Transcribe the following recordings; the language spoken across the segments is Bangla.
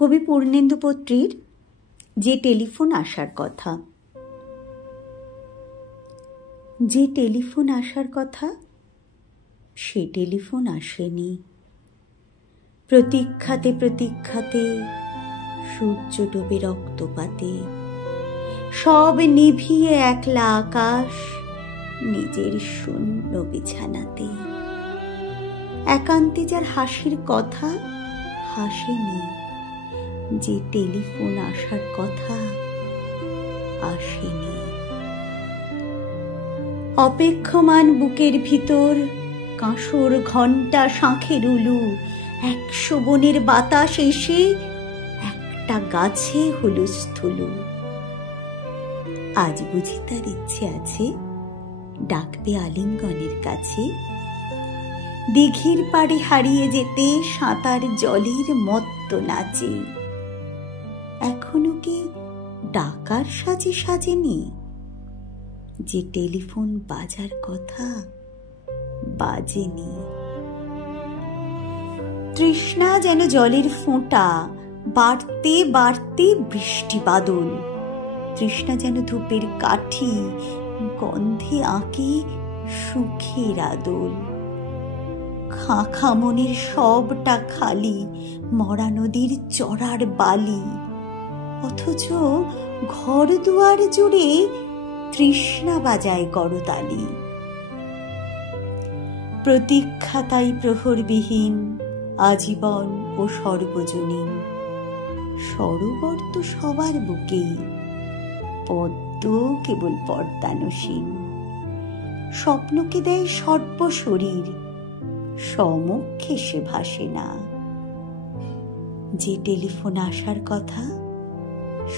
কবি পূর্ণেন্দু পত্রীর যে টেলিফোন আসার কথা। যে টেলিফোন আসার কথা সে টেলিফোন আসেনি। প্রতীক্ষাতে প্রতীক্ষাতে সূর্য ডোবে রক্তপাতে, সব নিভিয়ে একলা আকাশ নিজের শূন্য বিছানাতে। একান্তে যার হাসির কথা হাসেনি, যে টেলিফোন আসার কথা আসেনি। অপেক্ষমান বুকের ভিতর কাঁসর ঘণ্টা শাঁখের উলু, 100 বনের বাতাস এসে একটা গাছে হলো স্থূলু। আজ বুঝি তার ইচ্ছে আছে ডাকবে আলিঙ্গনের কাছে, দিঘির পাড়ে হারিয়ে যেতে সাঁতার জলের মত্ত নাচে। এখনো কি ডাকার সাজে সাজেনি, যে টেলিফোন বাজার কথা বাজেনি। তৃষ্ণা যেন জলের ফোঁটা, বাড়তে বাড়তে বৃষ্টি বাদল। তৃষ্ণা যেন ধূপের কাঠি, গন্ধে আঁকে সুখের আদল। খাঁখা মনের সবটা খালি, মরা নদীর চড়ার বালি। অথচ ঘর দুয়ার জুড়ে তৃষ্ণা বাজায় করতালি। প্রতীক্ষা তাই প্রহরবিহীন, আজীবন ও সর্বজনীন। সরোবর তো সবার বুকেই, পদ্ম কেবল পর্দানসীন। স্বপ্নকে দেয় সর্বশরীর, সমক্ষে সে ভাসে না। যে টেলিফোন আসার কথা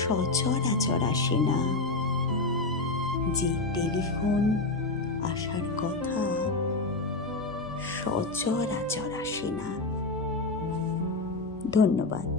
সচরাচর আসে না। যে টেলিফোন আসার কথা সচরাচর আসে না। ধন্যবাদ।